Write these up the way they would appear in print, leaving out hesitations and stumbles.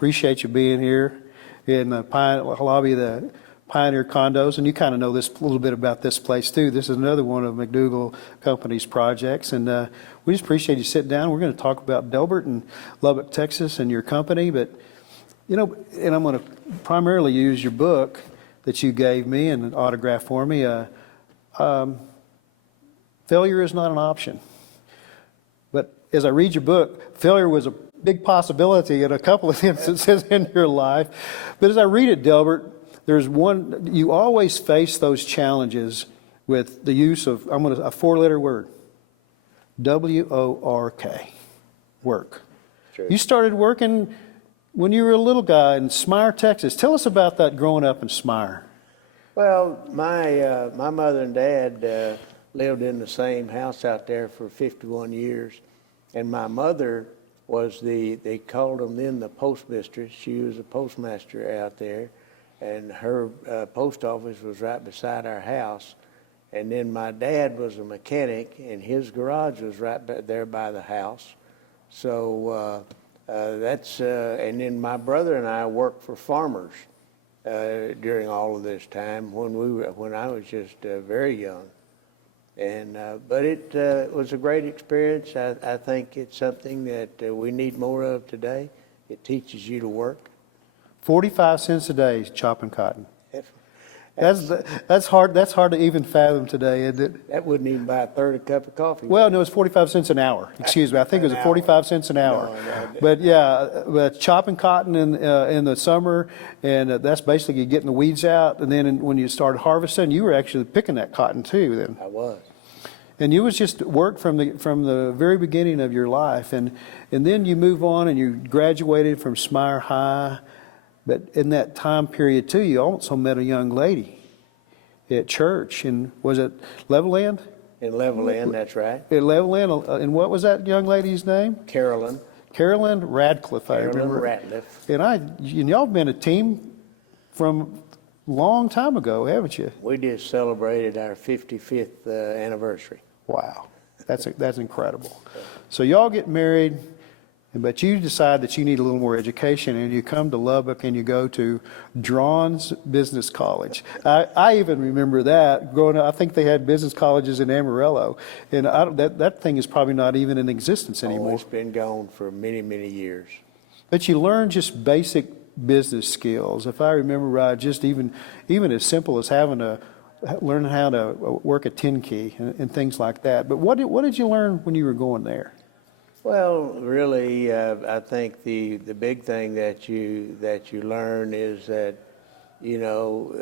Appreciate you being here in the lobby of the Pioneer Condos, and you kind of know this a little bit about this place too. This is another one of McDougall Company's projects, and we just appreciate you sitting down. We're going to talk about Delbert and Lubbock, Texas, and your company, but you know, and I'm going to primarily use your book that you gave me and an autograph for me. Failure is not an option. But as I read your book, failure was a big possibility in a couple of instances in your life. But as I read it, Delbert, there's one, you always face those challenges with the use of, a four-letter word, W-O-R-K, work. True. You started working when you were a little guy in Smyre, Texas. Tell us about that growing up in Smyre. Well, my mother and dad lived in the same house out there for 51 years. And my mother was they called them then the postmistress. She was a postmaster out there. And her post office was right beside our house. And then my dad was a mechanic, and his garage was right there by the house. So and then my brother and I worked for farmers during all of this time when I was just very young. And but it was a great experience. I think it's something that we need more of today. It teaches you to work. 45 cents a day chopping cotton. That's hard to even fathom today, isn't it? That wouldn't even buy a third a cup of coffee. Well, no, it's 45 cents an hour. Excuse me. I think it was 45 cents an hour. No. But yeah, but chopping cotton in the summer, and that's basically getting the weeds out. And then when you started harvesting, you were actually picking that cotton too. Then I was. And you was just work from the very beginning of your life, and then you move on and you graduated from Smyre High. But in that time period too, you also met a young lady at church, and was it Levelland? In Levelland, that's right. At Levelland, and what was that young lady's name? Carolyn. Carolyn Radcliffe, I remember. Ratliff. And y'all been a team from a long time ago, haven't you? We just celebrated our 55th anniversary. Wow, that's incredible. So y'all get married, but you decide that you need a little more education, and you come to Lubbock and you go to Drawn's Business College. I even remember that growing up. I think they had business colleges in Amarillo, and that thing is probably not even in existence anymore. Oh, it's been gone for many, many years. But you learn just basic business skills. If I remember right, just even as simple as learning how to work a 10 key and things like that. But what did you learn when you were going there? Well, really, I think the big thing that you learn is that, you know,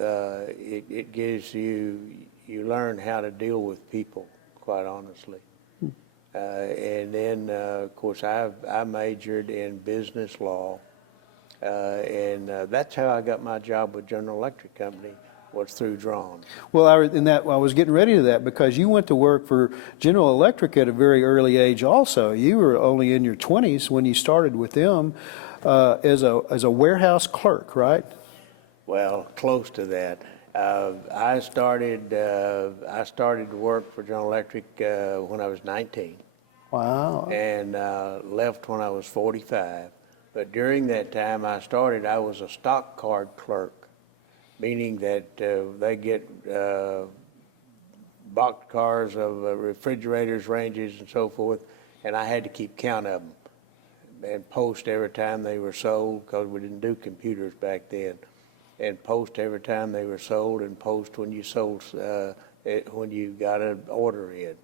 it gives you learn how to deal with people, quite honestly. And then, of course, I majored in business law, and that's how I got my job with General Electric Company. Was through Drawn. Well, I was getting ready to that because you went to work for General Electric at a very early age also. You were only in your 20s when you started with them as a warehouse clerk, right? Well, close to that. I started to work for General Electric when I was 19. Wow. And left when I was 45. But during that time I was a stock card clerk. Meaning that they get boxed cars of refrigerators, ranges, and so forth, and I had to keep count of them and post every time they were sold, because we didn't do computers back then, and post every time they were sold, and post when you sold when you got an order in.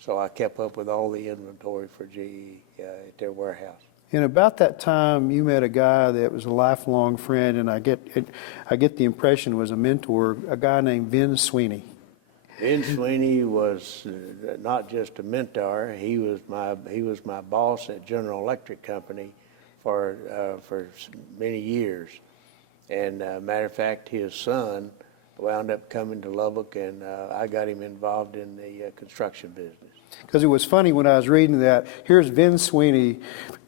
So I kept up with all the inventory for GE at their warehouse. And about that time, you met a guy that was a lifelong friend, and I get the impression was a mentor, a guy named Vin Sweeney. Vin Sweeney was not just a mentor; he was my boss at General Electric Company for many years. And matter of fact, his son wound up coming to Lubbock, and I got him involved in the construction business. Because it was funny when I was reading that. Here's Vin Sweeney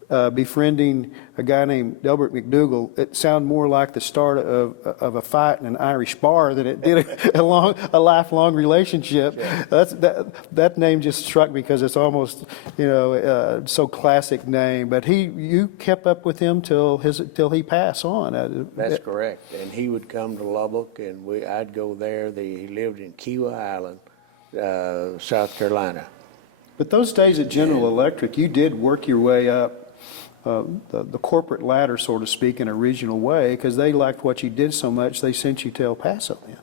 befriending a guy named Delbert McDougall, it sounded more like the start of a fight in an Irish bar than it did a lifelong relationship. That name just struck me because it's almost, so classic name. But you kept up with him till he passed on. That's correct. And he would come to Lubbock, and I'd go there. He lived in Kiowa Island, South Carolina. But those days at General Electric, you did work your way up the corporate ladder, so to speak, in a regional way, because they liked what you did so much, they sent you to El Paso then.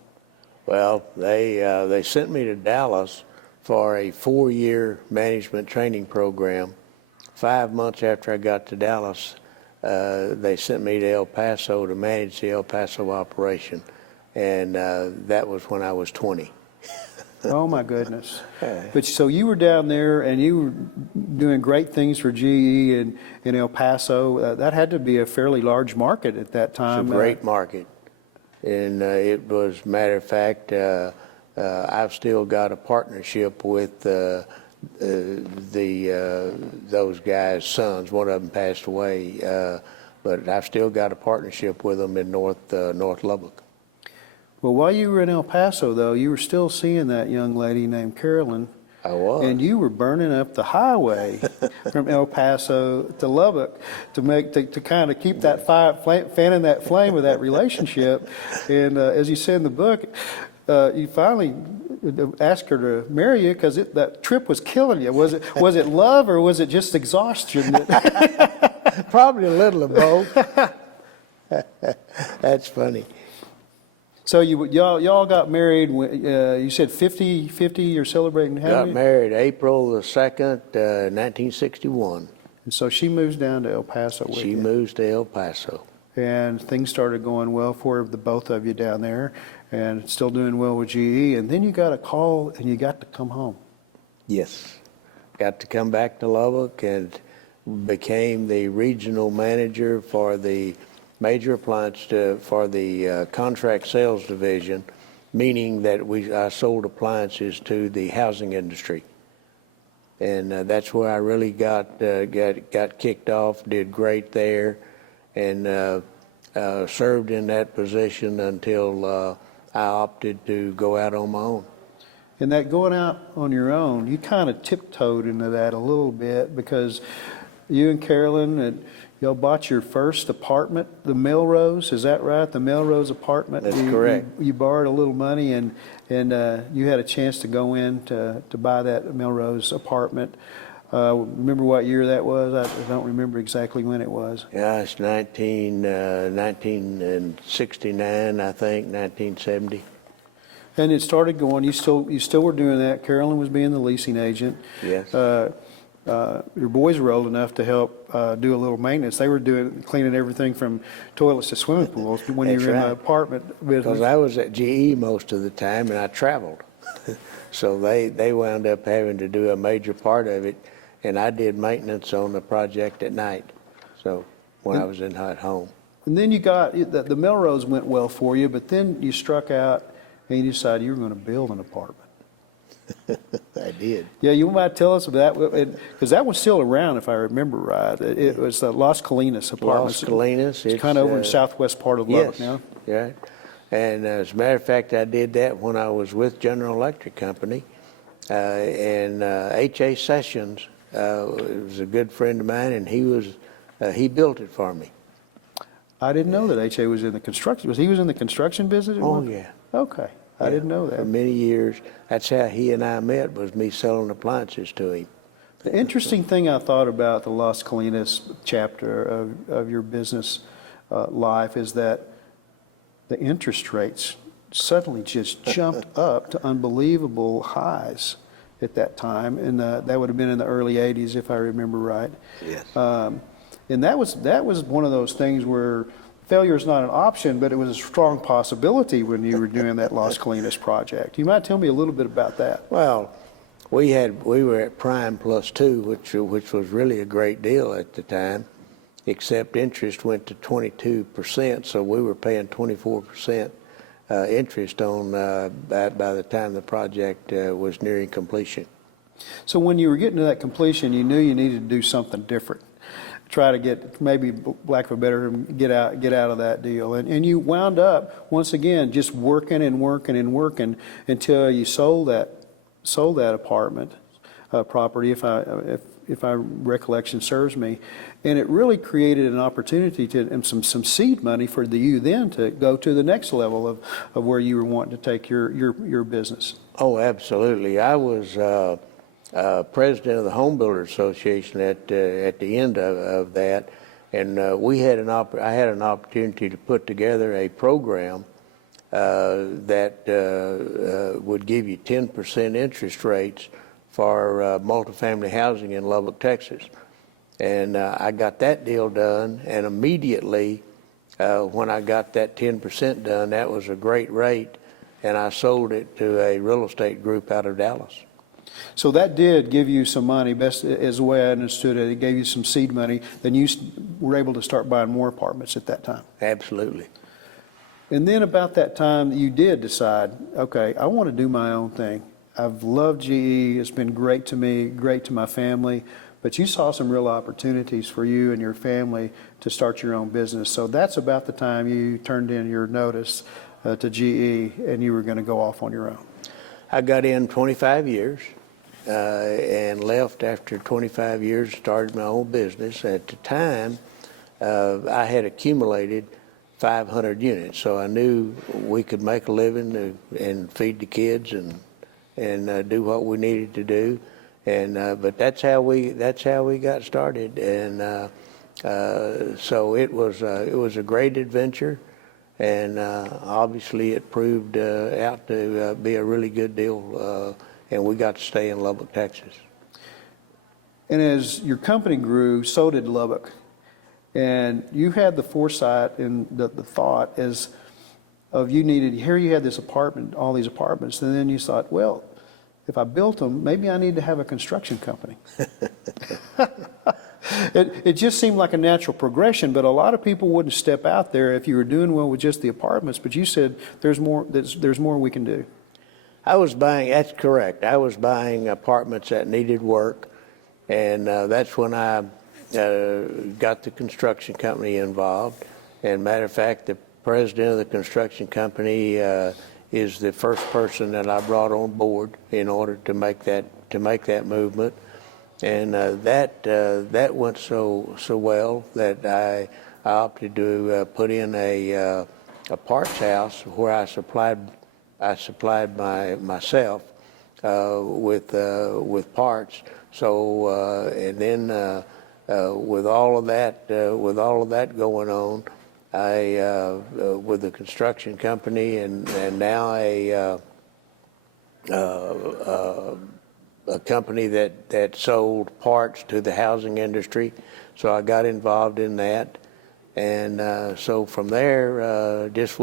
Well, they sent me to Dallas for a 4-year management training program. 5 months after I got to Dallas, they sent me to El Paso to manage the El Paso operation, and that was when I was 20. Oh my goodness! But so you were down there and you were doing great things for GE in El Paso. That had to be a fairly large market at that time. It's a great market, and it was. Matter of fact, I've still got a partnership with those guys' sons. One of them passed away, but I've still got a partnership with them in North Lubbock. Well, while you were in El Paso, though, you were still seeing that young lady named Carolyn. I was. And you were burning up the highway from El Paso to Lubbock to kind of keep that fire, fanning that flame of that relationship. And as you said in the book, you finally asked her to marry you because that trip was killing you. Was it love or was it just exhaustion? Probably a little of both. That's funny. So y'all got married. You said 50. You're celebrating how Got many? married April the 2nd, 1961. And so she moves down to El Paso with She you. moves to El Paso. And things started going well for the both of you down there, and still doing well with GE. And then you got a call, and you got to come home. Yes. Got to come back to Lubbock and became the regional manager for the major appliance for the contract sales division, meaning that I sold appliances to the housing industry, and that's where I really got kicked off. Did great there, and served in that position until I opted to go out on my own. And that going out on your own, you kind of tiptoed into that a little bit because you and Carolyn y'all bought your first apartment, the Melrose, is that right? The Melrose apartment? That's correct. You borrowed a little money and you had a chance to go in to buy that Melrose apartment. Remember what year that was? I don't remember exactly when it was. Yeah, it's 1969, I think, 1970. And it started going, you still were doing that. Carolyn was being the leasing agent. Yes. Your boys were old enough to help do a little maintenance. They were cleaning everything from toilets to swimming pools when you were in the apartment business. Because I was at GE most of the time and I traveled. So they wound up having to do a major part of it, and I did maintenance on the project at night. So when I was at home. And then you got, the Melrose went well for you, but then you struck out and you decided you were going to build an apartment. I did. Yeah, you might tell us about that, because that was still around, if I remember right. It was the Las Colinas apartments. Las Colinas. It's kind of over in the southwest part of Lubbock now. Yes, yeah. And as a matter of fact, I did that when I was with General Electric Company. And H.A. Sessions was a good friend of mine, and he built it for me. I didn't know that H.A. was in the construction. He was in the construction business? Yeah. Okay. I didn't know that. For many years. That's how he and I met, was me selling appliances to him. The interesting thing I thought about the Las Colinas chapter of your business life is that the interest rates suddenly just jumped up to unbelievable highs at that time, and that would have been in the early 80s, if I remember right. Yes. And that was one of those things where failure is not an option, but it was a strong possibility when you were doing that Las Colinas project. You might tell me a little bit about that. Well, we were at prime plus 2, which was really a great deal at the time, except interest went to 22%, so we were paying 24% interest on that by the time the project was nearing completion. So when you were getting to that completion, you knew you needed to do something different. try to get, maybe lack of a better term, get out of that deal. And you wound up, once again, just working and working and working until you sold that apartment property, if my recollection serves me. And it really created an opportunity to, and some seed money for you then to go to the next level of where you were wanting to take your business. Oh, absolutely. I was president of the Home Builders Association at the end of that, and I had an opportunity to put together a program that would give you 10% interest rates for multifamily housing in Lubbock, Texas. And I got that deal done, and immediately when I got that 10% done, that was a great rate, and I sold it to a real estate group out of Dallas. So that did give you some money, best as the way I understood it. It gave you some seed money. Then you were able to start buying more apartments at that time. Absolutely. And then about that time, you did decide, okay, I want to do my own thing. I've loved GE. It's been great to me, great to my family. But you saw some real opportunities for you and your family to start your own business. So that's about the time you turned in your notice to GE and you were going to go off on your own. I got in 25 years and left after 25 years, started my own business. At the time, I had accumulated 500 units, so I knew we could make a living and feed the kids and do what we needed to do. And but that's how we got started, and so it was a great adventure, and obviously it proved out to be a really good deal, and we got to stay in Lubbock, Texas. And as your company grew, so did Lubbock, and you had the foresight and the thought as of you had this apartment, all these apartments, and then you thought, well, if I built them, maybe I need to have a construction company. It just seemed like a natural progression, but a lot of people wouldn't step out there if you were doing well with just the apartments. But you said there's more we can do. That's correct. I was buying apartments that needed work, and that's when I got the construction company involved. And matter of fact, the president of the construction company is the first person that I brought on board in order to make that movement, and that went so well that I opted to put in a parts house where I supplied myself with parts. So and then with all of that going on, I with the construction company and now a company that sold parts to the housing industry. So I got involved in that, and so from there just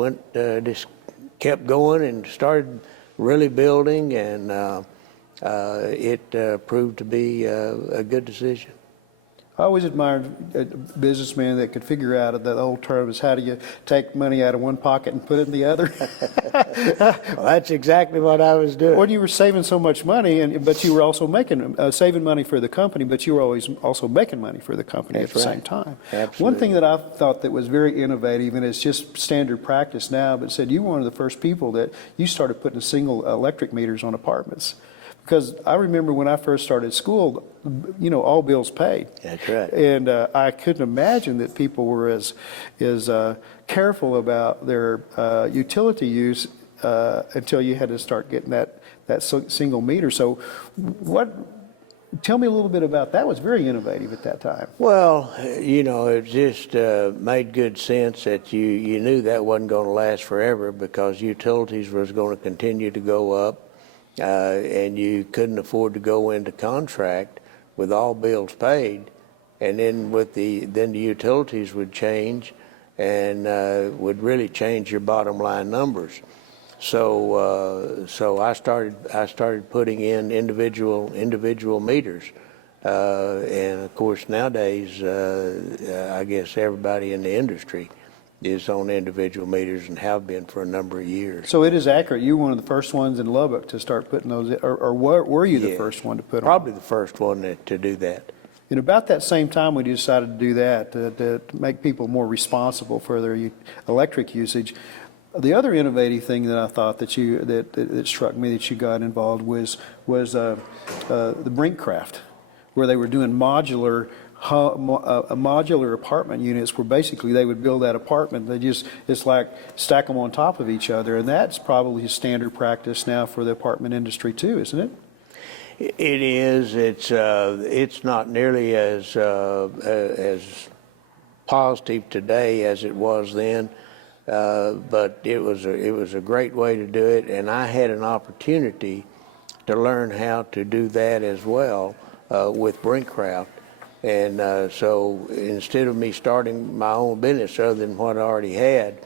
kept going and started really building, and it proved to be a good decision. I always admired a businessman that could figure out that old term is how do you take money out of one pocket and put it in the other. Well, that's exactly what I was doing. When you were saving so much money, but you were also saving money for the company, but you were always also making money for the company at the same time. Absolutely. One thing that I thought that was very innovative, and it's just standard practice now, but said you were one of the first people that you started putting single electric meters on apartments. Because I remember when I first started school, all bills paid. That's right. And I couldn't imagine that people were as careful about their utility use until you had to start getting that single meter. So tell me a little bit about that. It was very innovative at that time. Well, it just made good sense that you knew that wasn't going to last forever because utilities was going to continue to go up. And you couldn't afford to go into contract with all bills paid, and then the utilities would change and would really change your bottom line numbers. So I started putting in individual meters, and of course nowadays I guess everybody in the industry is on individual meters and have been for a number of years. So it is accurate. You were one of the first ones in Lubbock to start putting those, or were you the first one to put them? Probably the first one to do that. And about that same time, we decided to do that, to make people more responsible for their electric usage. The other innovative thing that I thought that struck me that you got involved was the Brinkcraft, where they were doing modular apartment units, where basically they would build that apartment. It's like stack them on top of each other, and that's probably standard practice now for the apartment industry too, isn't it? It is. It's not nearly as positive today as it was then, but it was a great way to do it, and I had an opportunity to learn how to do that as well with Brinkcraft. And so instead of me starting my own business other than what I already had,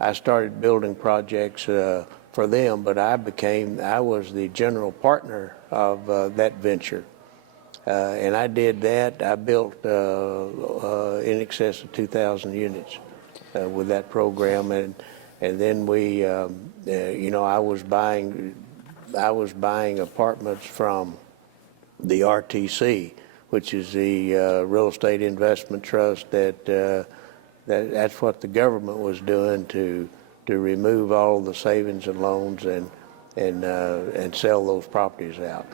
I started building projects for them, but I was the general partner of that venture. And I did that. I built in excess of 2,000 units with that program, and then we, I was buying apartments from the RTC, which is the Real Estate Investment Trust. That's what the government was doing to remove all the savings and loans and sell those properties out.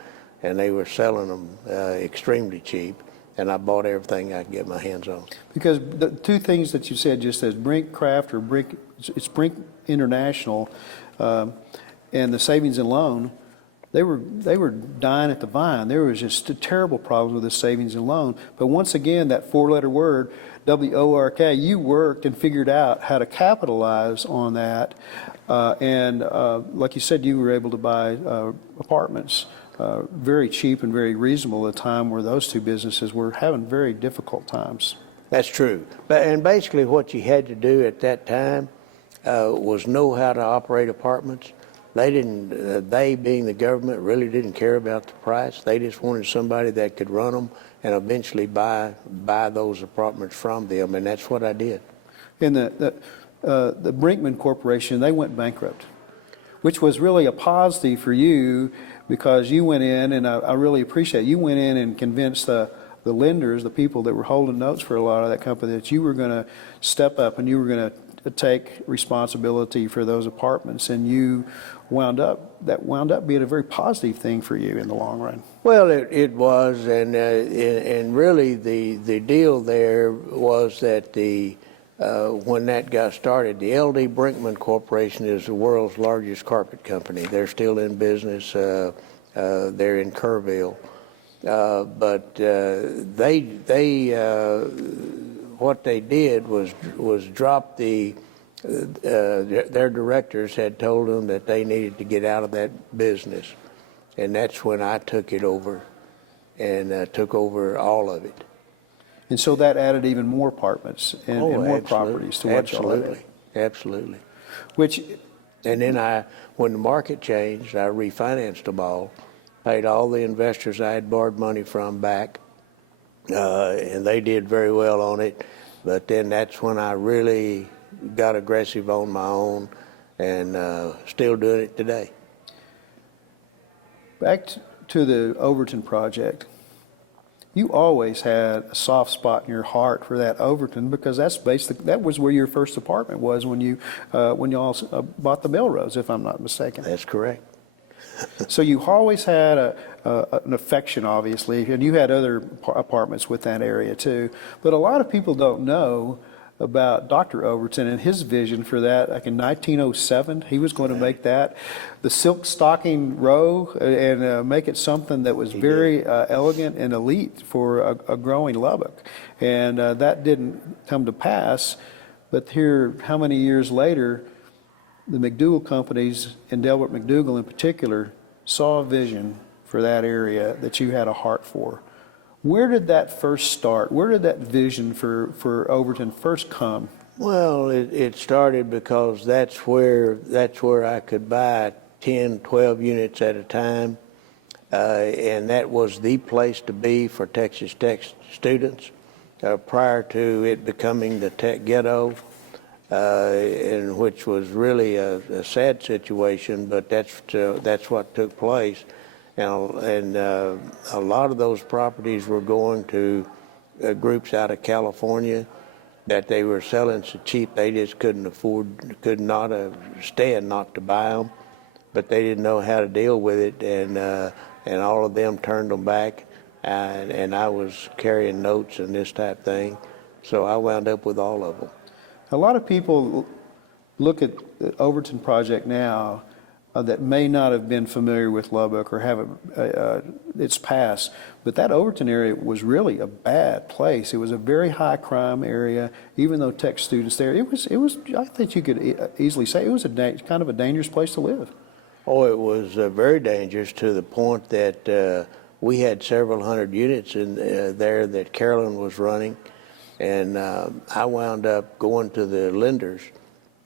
And they were selling them extremely cheap, and I bought everything I could get my hands on. Because the two things that you said, just as Brinkcraft or it's Brink International, and the savings and loan, they were dying at the vine. There was just a terrible problem with the savings and loan. But once again, that four-letter word, WORK, you worked and figured out how to capitalize on that. And like you said, you were able to buy apartments very cheap and very reasonable at a time where those two businesses were having very difficult times. That's true. And basically what you had to do at that time was know how to operate apartments. They being the government, really didn't care about the price. They just wanted somebody that could run them and eventually buy those apartments from them, and that's what I did. And the Brinkman Corporation, they went bankrupt, which was really a positive for you, because you went in, and I really appreciate it, you went in and convinced the lenders, the people that were holding notes for a lot of that company, that you were going to step up and you were going to take responsibility for those apartments, and you wound up being a very positive thing for you in the long run. Well, it was, and really the deal there was that when that got started, the L.D. Brinkman Corporation is the world's largest carpet company. They're still in business. They're in Kerrville, but what they did was drop their directors had told them that they needed to get out of that business, and that's when I took it over and took over all of it. And so that added even more apartments and more Absolutely. properties to what y'all had. Absolutely. And then when the market changed, I refinanced them all, paid all the investors I had borrowed money from back, and they did very well on it. But then that's when I really got aggressive on my own, and still doing it today. back to the Overton project. You always had a soft spot in your heart for that Overton, because that was where your first apartment was when you all bought the Melrose, if I'm not mistaken. That's correct. So you always had an affection, obviously, and you had other apartments with that area too. But a lot of people don't know about Dr. Overton and his vision for that. Like in 1907, he was going to make that the silk stocking row and make it something that was very elegant and elite for a growing Lubbock. And that didn't come to pass. But here, how many years later, the McDougal companies, and Delbert McDougal in particular, saw a vision for that area that you had a heart for. Where did that first start? Where did that vision for Overton first come? Well, it started because that's where I could buy 10, 12 units at a time, and that was the place to be for Texas Tech students prior to it becoming the tech ghetto, and which was really a sad situation, but that's what took place. and a lot of those properties were going to groups out of California that they were selling so cheap they just could not stand not to buy them, but they didn't know how to deal with it, and all of them turned them back, and I was carrying notes and this type thing, so I wound up with all of them. A lot of people look at the Overton project now that may not have been familiar with Lubbock or have its past, but that Overton area was really a bad place. It was a very high crime area, even though tech students there. It was. I think you could easily say it was kind of a dangerous place to live. Oh, it was very dangerous to the point that we had several hundred units in there that Carolyn was running, and I wound up going to the lenders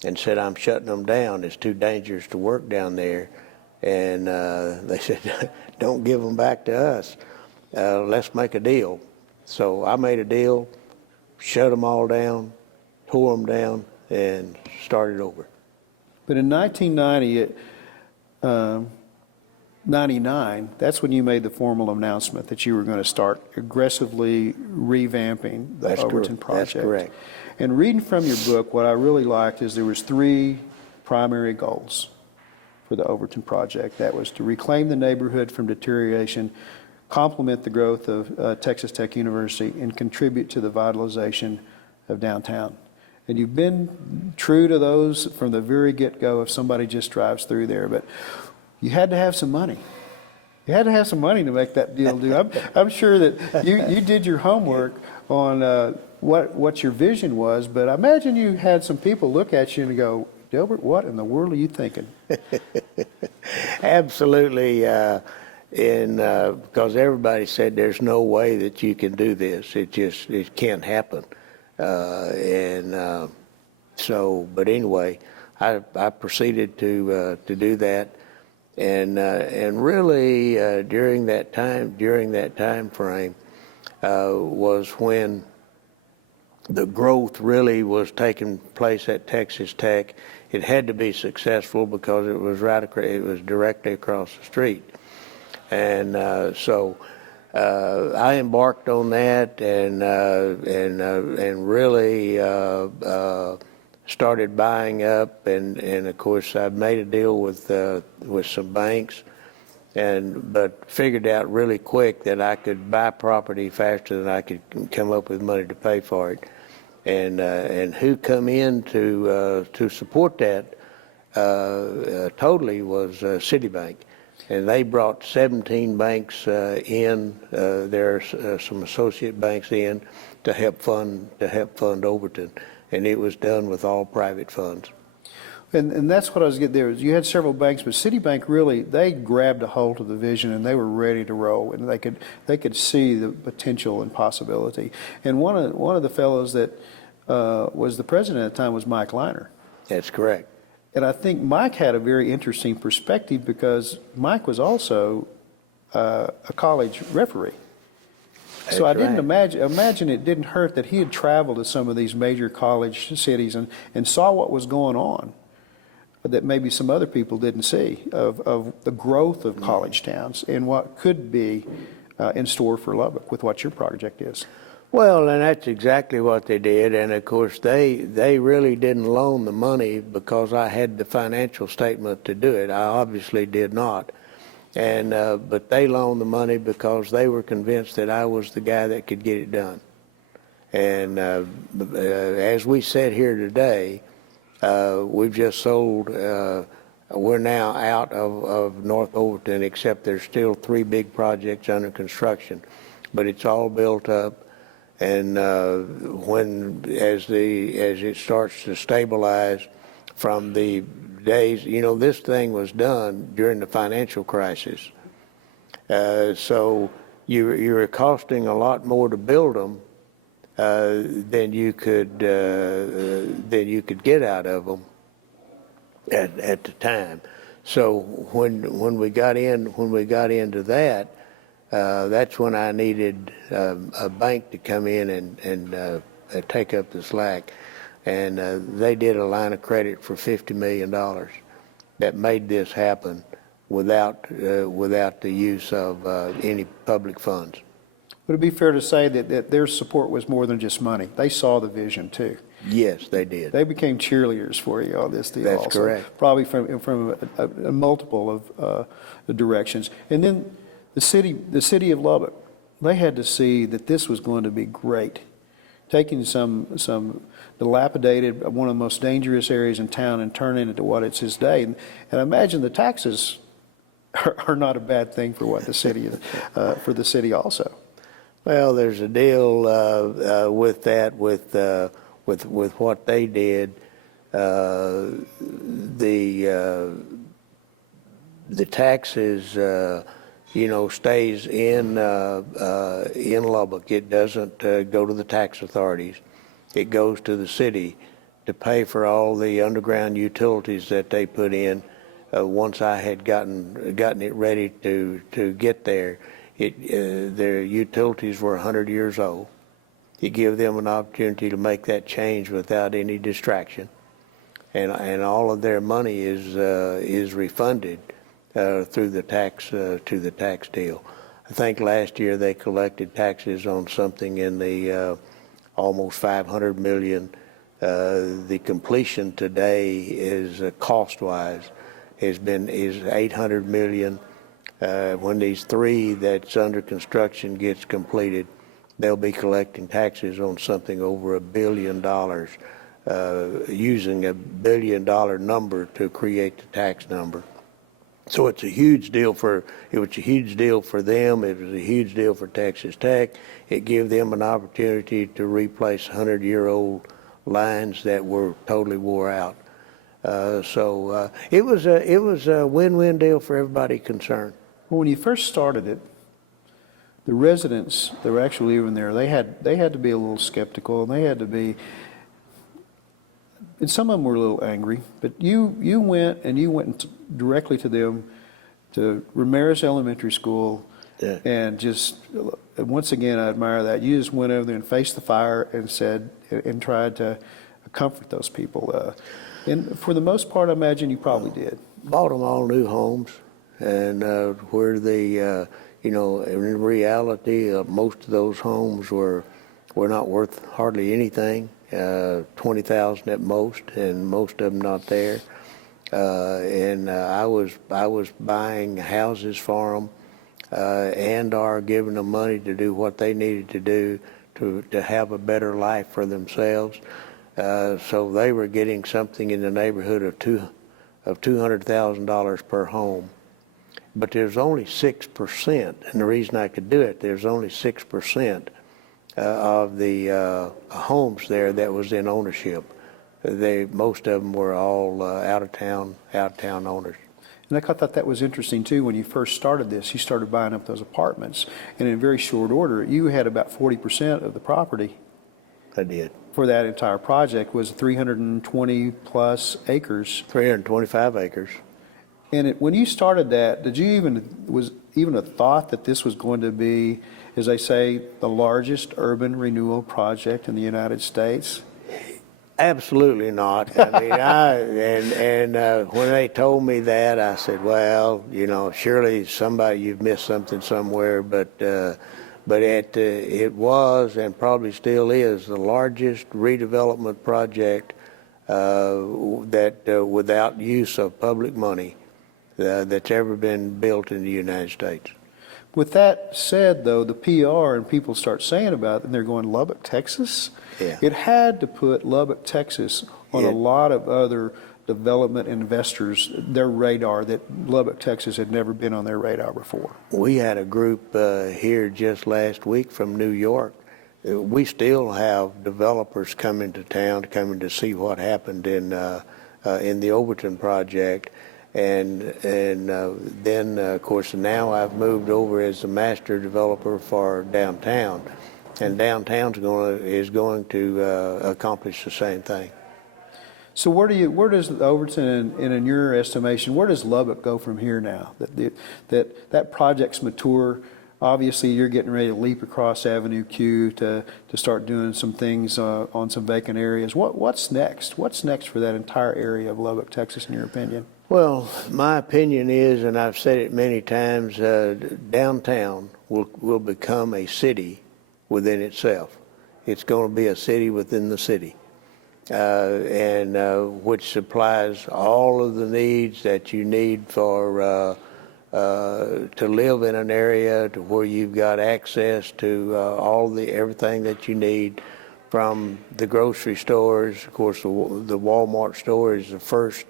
and said, I'm shutting them down. It's too dangerous to work down there. And they said, don't give them back to us. Let's make a deal. So I made a deal, shut them all down, tore them down, and started over. But in 1990, 99, that's when you made the formal announcement that you were going to start aggressively revamping the Overton project. That's correct. And reading from your book, what I really liked is there was 3 primary goals for the Overton project. That was to reclaim the neighborhood from deterioration, complement the growth of Texas Tech University, and contribute to the vitalization of downtown. And you've been true to those from the very get-go if somebody just drives through there. But you had to have some money. You had to have some money to make that deal do. I'm sure that you did your homework on what your vision was, but I imagine you had some people look at you and go, Delbert, what in the world are you thinking? Absolutely, because everybody said there's no way that you can do this. It can't happen. But anyway, I proceeded to do that. And really during that time frame was when the growth really was taking place at Texas Tech. It had to be successful because it was it was directly across the street, and so I embarked on that and really started buying up, and of course I made a deal with some banks, but figured out really quick that I could buy property faster than I could come up with money to pay for it, and who come in to support that totally was Citibank, and they brought 17 banks in. There are some associate banks in to help fund Overton. And it was done with all private funds. And that's what I was getting there. Is you had several banks, but Citibank really, they grabbed a hold of the vision and they were ready to roll, and they could see the potential and possibility. And one of the fellows that was the president at the time was Mike Liner. That's correct. And I think Mike had a very interesting perspective because Mike was also a college referee. That's so I didn't right. imagine it didn't hurt that he had traveled to some of these major college cities and saw what was going on that maybe some other people didn't see of the growth of college towns and what could be in store for Lubbock with what your project is. Well, and that's exactly what they did. And of course, they really didn't loan the money because I had the financial statement to do it. I obviously did not. And but they loaned the money because they were convinced that I was the guy that could get it done. And as we sit here today, we've just sold. We're now out of North Overton, except there's still 3 big projects under construction, but it's all built up. And as it starts to stabilize from the days, this thing was done during the financial crisis. So you're costing a lot more to build them than you could get out of them at the time. So when we got into that, that's when I needed a bank to come in and take up the slack. And they did a line of credit for $50 million that made this happen without the use of any public funds. Would it be fair to say that their support was more than just money? They saw the vision too. Yes, they did. They became cheerleaders for you on this deal. That's also, correct. probably from a multiple of directions. And then the city of Lubbock, they had to see that this was going to be great. Taking some dilapidated, one of the most dangerous areas in town, and turning it into what it's today. And I imagine the taxes are not a bad thing for what the city for the city also. Well, there's a deal with that, with what they did. The taxes, stays in Lubbock. It doesn't go to the tax authorities. It goes to the city to pay for all the underground utilities that they put in. Once I had gotten it ready to get there, their utilities were 100 years old. You give them an opportunity to make that change without any distraction, and all of their money is refunded through the tax to the tax deal. I think last year they collected taxes on something in the almost 500 million. The completion today is cost-wise is 800 million. When these 3 that's under construction gets completed, they'll be collecting taxes on something over $1 billion, using $1 billion number to create the tax number. So it's a huge deal it was a huge deal for them. It was a huge deal for Texas Tech. It gave them an opportunity to replace 100-year-old lines that were totally wore out. So it was a win-win deal for everybody concerned. Well, when you first started it, the residents that were actually living there, they had to be a little skeptical, and they had to be, and some of them were a little angry. But you went directly to them, to Ramirez Elementary School, Yeah. and just once again, I admire that you just went over there and faced the fire and said and tried to comfort those people. And for the most part, I imagine you probably did. Bought them all new homes, and where in reality, most of those homes were not worth hardly anything, 20,000 at most, and most of them not there. And I was buying houses for them, and giving them money to do what they needed to do to have a better life for themselves. So they were getting something in the neighborhood of $200,000 per home. But there's only 6%, and the reason I could do it, there's only 6% of the homes there that was in ownership. Most of them were all out of town owners. And I thought that was interesting too. When you first started this, you started buying up those apartments, and in very short order, you had about 40% of the property. I did. For that entire project was 320 plus acres. 325 acres. And when you started that, was even a thought that this was going to be, as they say, the largest urban renewal project in the United States? Absolutely not. I mean, when they told me that, I said, well, surely you've missed something somewhere, but it was and probably still is the largest redevelopment project that without use of public money that's ever been built in the United States. With that said, though, the PR and people start saying about it, and they're going, Lubbock, Texas? Yeah. It had to put Lubbock, Texas on a lot of other development investors, their radar, that Lubbock, Texas had never been on their radar before. We had a group here just last week from New York. We still have developers coming to town, coming to see what happened in the Overton project. And then, of course, now I've moved over as the master developer for downtown, and downtown is going to accomplish the same thing. So where does Overton, and in your estimation, where does Lubbock go from here now? That project's mature. obviously you're getting ready to leap across Avenue Q to start doing some things on some vacant areas. What's next? What's next for that entire area of Lubbock, Texas, in your opinion? Well, my opinion is, and I've said it many times, downtown will become a city within itself. It's going to be a city within the city, and which supplies all of the needs that you need for to live in an area to where you've got access to everything that you need, from the grocery stores. Of course, the Walmart store is the first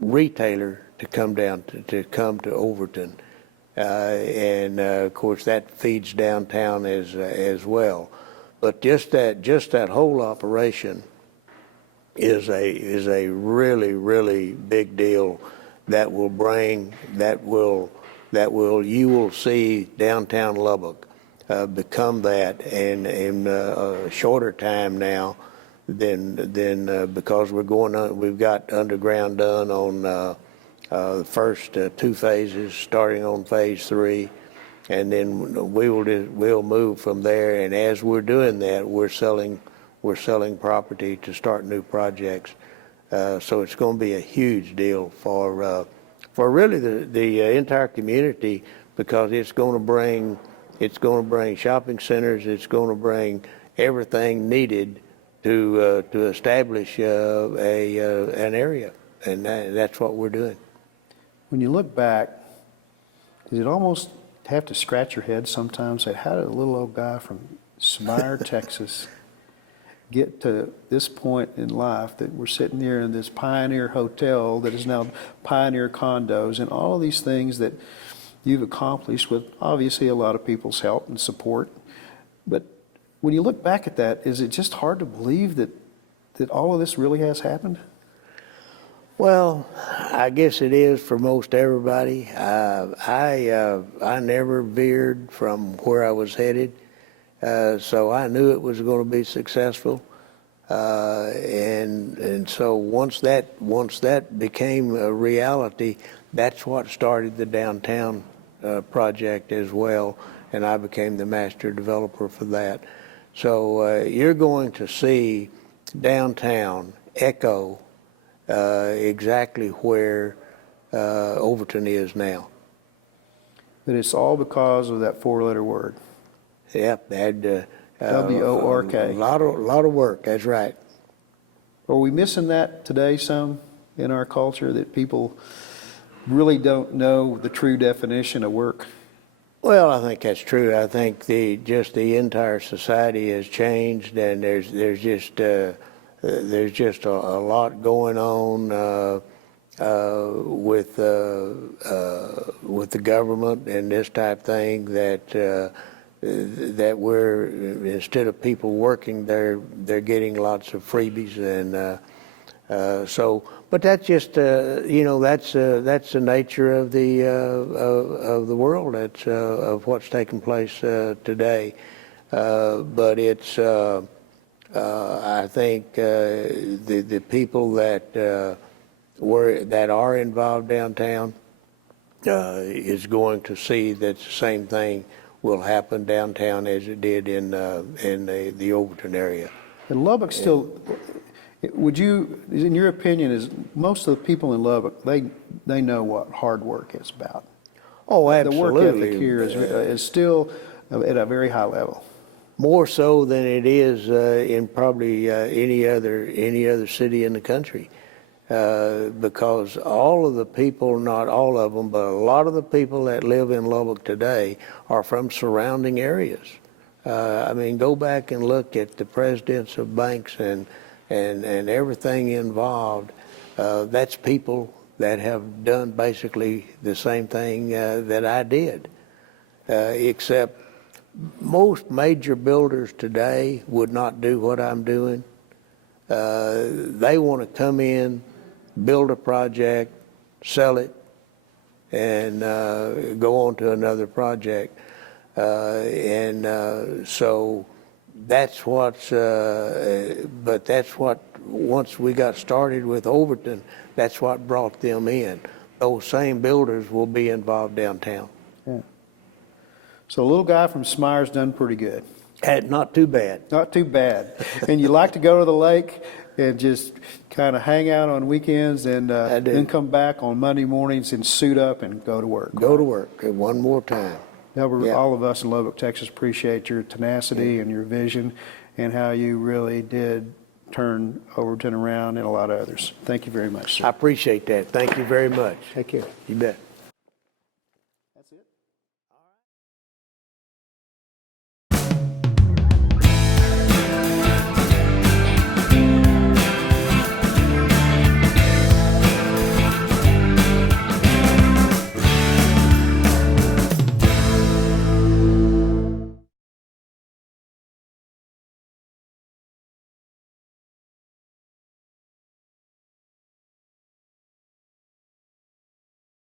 retailer to come down to come to Overton, and of course that feeds downtown as well. But just that whole operation is a really big deal that you will see downtown Lubbock become that, and in a shorter time now than because we've got underground done on the first 2 phases, starting on phase 3, and then we'll move from there. And as we're doing that, we're selling property to start new projects. So it's going to be a huge deal for really the entire community, because it's going to bring shopping centers. It's going to bring everything needed to establish an area, and that's what we're doing. When you look back, does it almost have to scratch your head sometimes? Say, how did a little old guy from Smyre, Texas, get to this point in life that we're sitting here in this Pioneer Hotel that is now Pioneer Condos, and all of these things that you've accomplished with obviously a lot of people's help and support? But when you look back at that, is it just hard to believe that all of this really has happened? Well, I guess it is for most everybody. I never veered from where I was headed, so I knew it was going to be successful. And so once that became a reality, that's what started the downtown project as well, and I became the master developer for that. So you're going to see downtown echo exactly where Overton is now. But it's all because of that 4-letter word. Yep, they had W-O-R-K. A lot of work. That's right. Are we missing that today some in our culture, that people really don't know the true definition of work? Well, I think that's true. I think the entire society has changed, and there's just a lot going on with the government and this type thing, that we're, instead of people working, they're getting lots of freebies, and so. But that's just that's the nature of the world. That's of what's taking place today. But it's I think the people that are involved downtown is going to see that the same thing will happen downtown as it did in the Overton area. And Lubbock still, in your opinion, is most of the people in Lubbock, they know what hard work is about? Oh, absolutely. The work ethic here is still at a very high level. More so than it is in probably any other city in the country, because all of the people, not all of them, but a lot of the people that live in Lubbock today are from surrounding areas. I mean, go back and look at the presidents of banks and everything involved. That's people that have done basically the same thing that I did, except most major builders today would not do what I'm doing. They want to come in, build a project, sell it, and go on to another project. So that's but that's what, once we got started with Overton, that's what brought them in. Those same builders will be involved downtown. Yeah. So a little guy from Smyers done pretty good. Not too bad. Not too bad. And you like to go to the lake and just kind of hang out on weekends and I do. then come back on Monday mornings and suit up and go to work. Go to work one more time. Yeah. All of us in Lubbock, Texas appreciate your tenacity and your vision and how you really did turn Overton around and a lot of others. Thank you very much, sir. I appreciate that. Thank you very much. Take care. You bet.